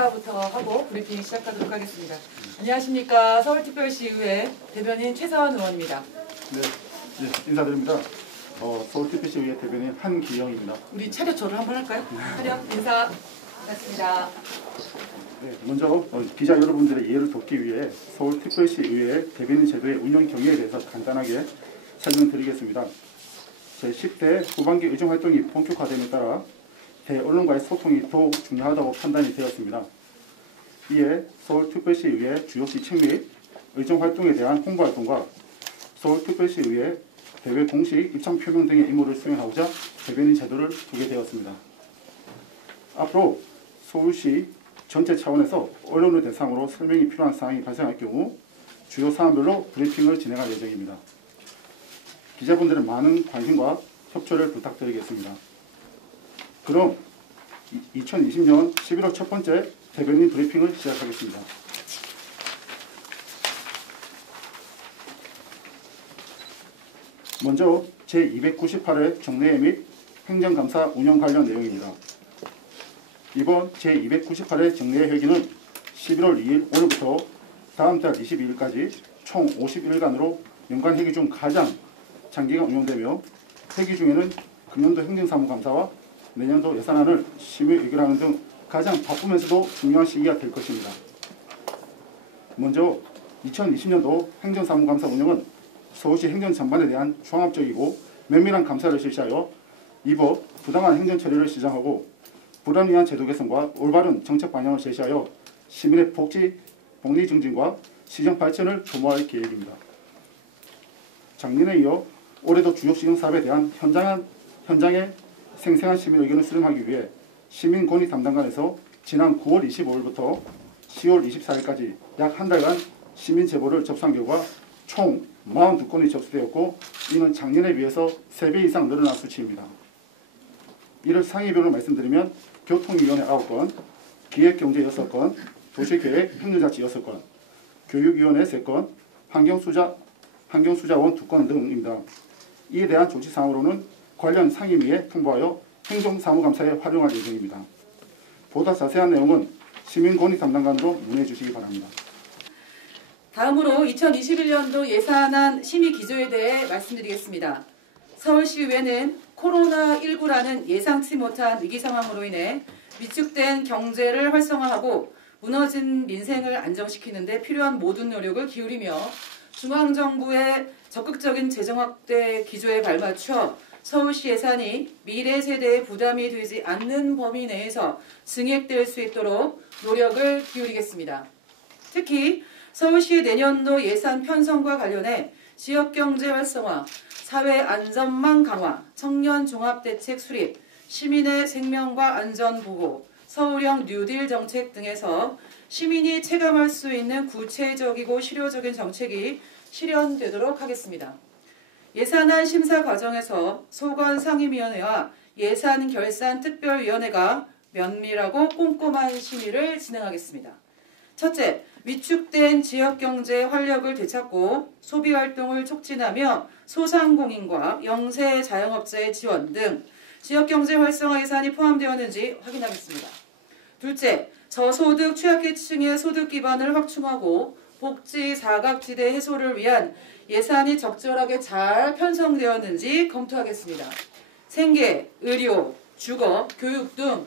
인사부터 하고 브리핑 시작하도록 하겠습니다. 안녕하십니까. 서울특별시의회 대변인 최서원 의원입니다. 네, 인사드립니다. 서울특별시의회 대변인 한기영입니다. 우리 차렷 절을 한번 할까요? 차렷 인사 반갑습니다. 네, 먼저 기자 여러분들의 이해를 돕기 위해 서울특별시의회 대변인 제도의 운영 경위에 대해서 간단하게 설명드리겠습니다. 제10대 후반기 의정활동이 본격화됨에 따라 대언론과의 소통이 더욱 중요하다고 판단이 되었습니다. 이에 서울특별시의회 주요시청 및 의정활동에 대한 홍보활동과 서울특별시의회 대외 공식 입장 표명 등의 임무를 수행하고자 대변인 제도를 두게 되었습니다. 앞으로 서울시 전체 차원에서 언론을 대상으로 설명이 필요한 사항이 발생할 경우 주요 사안별로 브리핑을 진행할 예정입니다. 기자분들의 많은 관심과 협조를 부탁드리겠습니다. 그럼 2020년 11월 첫 번째 대변인 브리핑을 시작하겠습니다. 먼저 제298회 정례회 및 행정감사 운영 관련 내용입니다. 이번 제298회 정례회 회기는 11월 2일 오늘부터 다음 달 22일까지 총 51일간으로 연간 회기 중 가장 장기간 운영되며 회기 중에는 금년도 행정사무감사와 내년도 예산안을 심의 의결하는 등 가장 바쁘면서도 중요한 시기가 될 것입니다. 먼저 2020년도 행정사무감사 운영은 서울시 행정 전반에 대한 종합적이고 면밀한 감사를 실시하여 위법, 부당한 행정처리를 시정하고 불합리한 제도 개선과 올바른 정책 방향을 제시하여 시민의 복리 증진과 시정 발전을 도모할 계획입니다. 작년에 이어 올해도 주요 시정 사업에 대한 현장의 생생한 시민 의견을 수렴하기 위해 시민권익 담당관에서 지난 9월 25일부터 10월 24일까지 약 한 달간 시민 제보를 접수한 결과 총 42건이 접수되었고 이는 작년에 비해서 3배 이상 늘어난 수치입니다. 이를 상위별로 말씀드리면 교통위원회 9건, 기획경제 6건, 도시계획 행정자치 6건, 교육위원회 3건, 환경수자원 2건 등입니다. 이에 대한 조치사항으로는 관련 상임위에 통보하여 행정사무감사에 활용할 예정입니다. 보다 자세한 내용은 시민권익 담당관으로 문의해 주시기 바랍니다. 다음으로 2021년도 예산안 심의 기조에 대해 말씀드리겠습니다. 서울시의회는 코로나19라는 예상치 못한 위기 상황으로 인해 위축된 경제를 활성화하고 무너진 민생을 안정시키는 데 필요한 모든 노력을 기울이며 중앙정부의 적극적인 재정 확대 기조에 발맞춰 서울시 예산이 미래 세대의 부담이 되지 않는 범위 내에서 증액될 수 있도록 노력을 기울이겠습니다. 특히 서울시의 내년도 예산 편성과 관련해 지역경제 활성화, 사회안전망 강화, 청년 종합대책 수립, 시민의 생명과 안전 보호, 서울형 뉴딜 정책 등에서 시민이 체감할 수 있는 구체적이고 실효적인 정책이 실현되도록 하겠습니다. 예산안 심사 과정에서 소관상임위원회와 예산결산특별위원회가 면밀하고 꼼꼼한 심의를 진행하겠습니다. 첫째, 위축된 지역경제 활력을 되찾고 소비활동을 촉진하며 소상공인과 영세 자영업자의 지원 등 지역경제 활성화 예산이 포함되었는지 확인하겠습니다. 둘째, 저소득 취약계층의 소득 기반을 확충하고 복지 사각지대 해소를 위한 예산이 적절하게 잘 편성되었는지 검토하겠습니다. 생계, 의료, 주거, 교육 등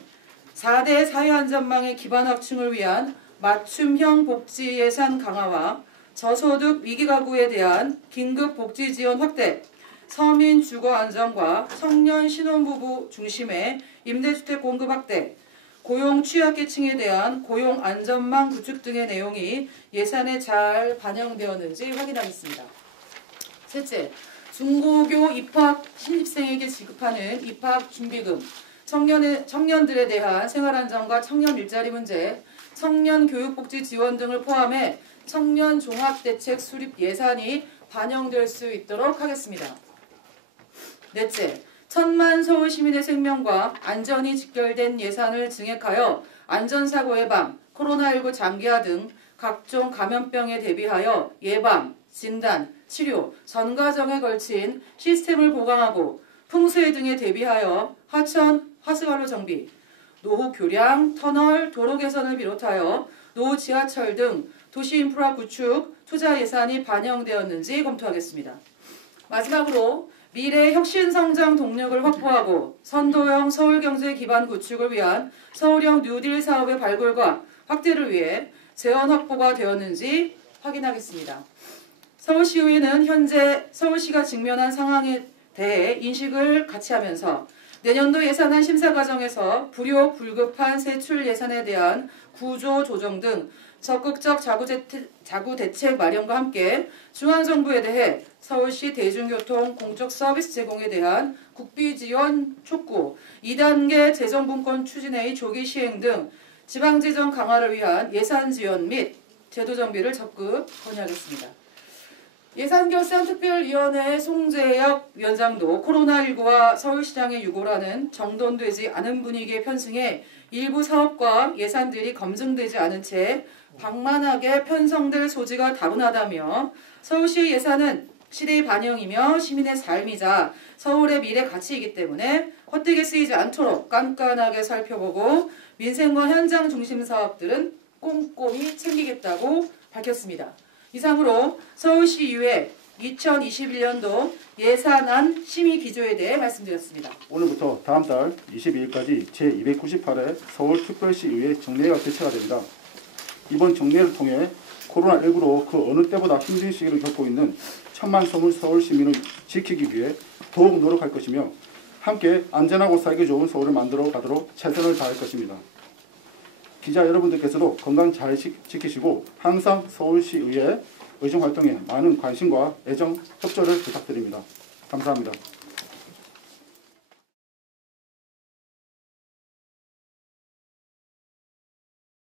4대 사회안전망의 기반 확충을 위한 맞춤형 복지 예산 강화와 저소득 위기가구에 대한 긴급 복지 지원 확대, 서민 주거 안정과 청년 신혼부부 중심의 임대주택 공급 확대, 고용 취약계층에 대한 고용 안전망 구축 등의 내용이 예산에 잘 반영되었는지 확인하겠습니다. 셋째, 중고교 입학 신입생에게 지급하는 입학준비금, 청년들에 대한 생활안정과 청년 일자리 문제, 청년 교육복지 지원 등을 포함해 청년 종합대책 수립 예산이 반영될 수 있도록 하겠습니다. 넷째, 1000만 서울 시민의 생명과 안전이 직결된 예산을 증액하여 안전사고 예방, 코로나19 장기화 등 각종 감염병에 대비하여 예방, 진단, 치료, 전 과정에 걸친 시스템을 보강하고 풍수해 등에 대비하여 하천, 하수관로 정비, 노후 교량, 터널, 도로 개선을 비롯하여 노후 지하철 등 도시 인프라 구축, 투자 예산이 반영되었는지 검토하겠습니다. 마지막으로 미래 혁신 성장 동력을 확보하고 선도형 서울 경제 기반 구축을 위한 서울형 뉴딜 사업의 발굴과 확대를 위해 재원 확보가 되었는지 확인하겠습니다. 서울시의회는 현재 서울시가 직면한 상황에 대해 인식을 같이 하면서 내년도 예산안 심사 과정에서 불효 불급한 세출 예산에 대한 구조 조정 등 적극적 자구 대책 마련과 함께 중앙정부에 대해 서울시 대중교통 공적 서비스 제공에 대한 국비 지원 촉구, 2단계 재정분권 추진의 조기 시행 등 지방재정 강화를 위한 예산 지원 및 제도 정비를 적극 건의하겠습니다. 예산결산특별위원회 송재혁 위원장도 코로나19와 서울시장의 유고라는 정돈되지 않은 분위기에 편승해 일부 사업과 예산들이 검증되지 않은 채 방만하게 편성될 소지가 다분하다며 서울시의 예산은 시대의 반영이며 시민의 삶이자 서울의 미래 가치이기 때문에 헛되게 쓰이지 않도록 깐깐하게 살펴보고 민생과 현장 중심 사업들은 꼼꼼히 챙기겠다고 밝혔습니다. 이상으로 서울시의회 2021년도 예산안 심의 기조에 대해 말씀드렸습니다. 오늘부터 다음 달 22일까지 제298회 서울특별시의회 정례가 개최가 됩니다. 이번 정례를 통해 코로나19로 그 어느 때보다 힘든 시기를 겪고 있는 천만 서울 시민을 지키기 위해 더욱 노력할 것이며 함께 안전하고 살기 좋은 서울을 만들어 가도록 최선을 다할 것입니다. 기자 여러분들께서도 건강 잘 지키시고 항상 서울시의회 의정활동에 많은 관심과 애정, 협조를 부탁드립니다. 감사합니다.